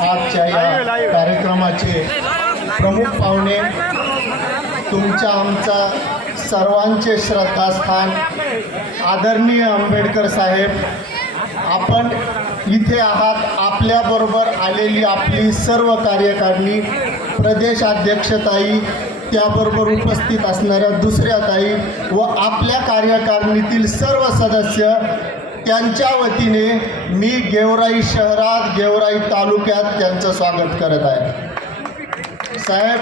आजच्या या कार्यक्रमाचे प्रमुख पाहुणे तुमच्या आमचा सर्वांचे श्रद्धास्थान आदरणीय आंबेडकर साहेब आपण इथे आहात आपल्याबरोबर आलेली आपली सर्व कार्यकारिणी प्रदेशाध्यक्षताई त्याबरोबर उपस्थित असणाऱ्या दुसऱ्या ताई व आपल्या कार्यकारिणीतील सर्व सदस्य त्यांच्या वतीने मी गेवराई शहरात गेवराई तालुक्यात त्यांचं स्वागत करत आहे. साहेब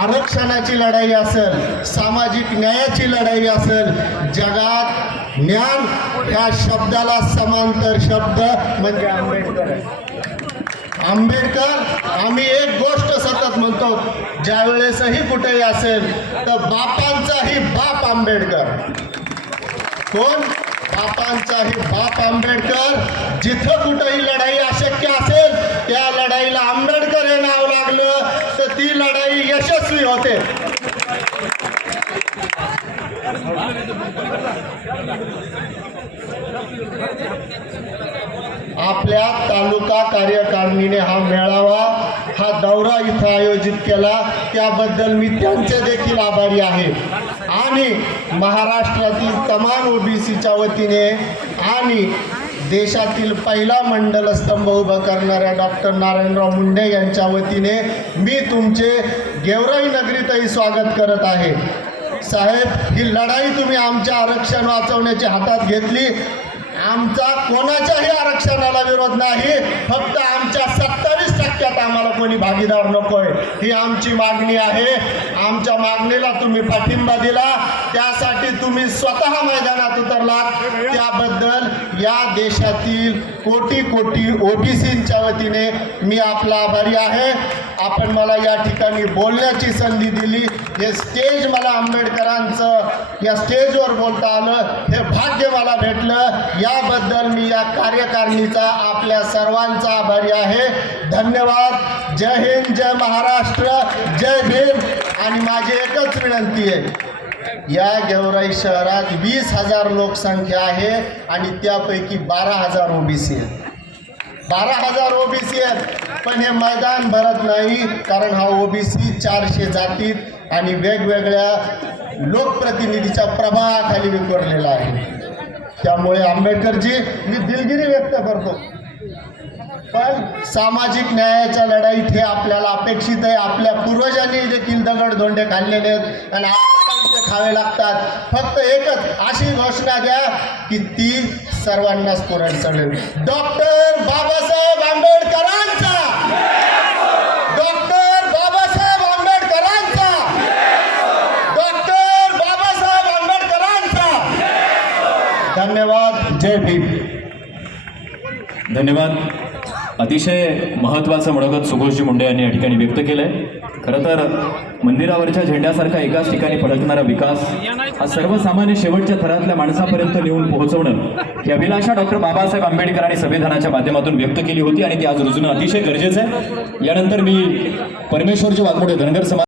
आरक्षणाची लढाई असेल सामाजिक न्यायाची लढाई असेल जगात ज्ञान या शब्दाला समांतर शब्द म्हणजे आंबेडकर. आहे आंबेडकर आम्ही एक गोष्ट सतत म्हणतो ज्या वेळेसही कुठेही असेल तर बापांचाही बाप आंबेडकर. कोण? बापांचाही बाप आंबेडकर. जिथं कुठंही लढाई असेल आपल्या तालुका कार्यकारिणीने हा मेळावा हा दौरा इथं आयोजित केला. त्याबद्दल मी त्यांचे देखील आभारी आहे. आणि महाराष्ट्रातील तमाम ओबीसीच्या वतीने आणि देशातील पहिला मंडल स्तंभ उभा करणाऱ्या डॉक्टर नारायणराव मुंडे यांच्या वतीने मी तुमचे गेवराई नगरीतही स्वागत करत आहे. साहेब ही लढाई तुम्ही आमच्या आरक्षण वाचवण्याची हातात घेतली. आमचा कोणाच्याही आरक्षणाला विरोध नाही. फक्त आमच्या सत्तावीस टक्क्यात आम्हाला कोणी भागीदार नकोय. ही आमची मागणी आहे. आमच्या मागणीला तुम्ही पाठिंबा दिला. त्यासाठी तुम्ही स्वतः मैदानात उतरलात. या देशातील कोटी कोटी ओबीसींच्या वतीने मी आपला आभारी आहे. आपण मला या ठिकाणी बोलण्याची संधी दिली. हे स्टेज मला आंबेडकरांचं या स्टेजवर बोलता आलं हे भाग्य मला भेटलं. याबद्दल मी या कार्यकारिणीचा आपल्या सर्वांचा आभारी आहे. धन्यवाद. जय हिंद जय महाराष्ट्र जय भीम. आणि माझी एकच विनंती आहे या गेवराई शहरात वीस हजार लोकसंख्या आहे आणि त्यापैकी बारा हजार ओबीसी आहेत. बारा हजार ओबीसी आहेत. पण हे मैदान भरत नाही कारण हा ओबीसी चारशे जातीत आणि वेगवेगळ्या लोकप्रतिनिधीच्या प्रभावाखाली विखुरलेला आहे. त्यामुळे आंबेडकरजी मी दिलगिरी व्यक्त करतो. पण सामाजिक न्यायाच्या लढाईत हे आपल्याला अपेक्षित आहे. आपल्या पूर्वजांनी देखील दगड धोंडे खाल्लेले आहेत. आणि खावे लागतात. फक्त एकच अशी घोषणा द्या की ती सर्वांनाच पुरण चढेल डॉक्टर बाबासाहेब आंबेडकरांचा! डॉक्टर बाबासाहेब आंबेडकरांचा! डॉक्टर बाबासाहेब आंबेडकरांचा! धन्यवाद. जय भीम. धन्यवाद. अतिशय महत्त्वाचं मनोगत सुघोषजी मुंडे यांनी या ठिकाणी व्यक्त केलंय. खरं तर मंदिरावरच्या झेंड्यासारखा एकाच ठिकाणी फडकणारा विकास हा सर्वसामान्य शेवटच्या थरातल्या माणसापर्यंत नेऊन पोहोचवणं ही अभिलाषा डॉक्टर बाबासाहेब आंबेडकरांनी संविधानाच्या माध्यमातून व्यक्त केली होती आणि ती आज रुजणं अतिशय गरजेचं आहे. यानंतर मी परमेश्वरजी वाघमोडे धनगर समाज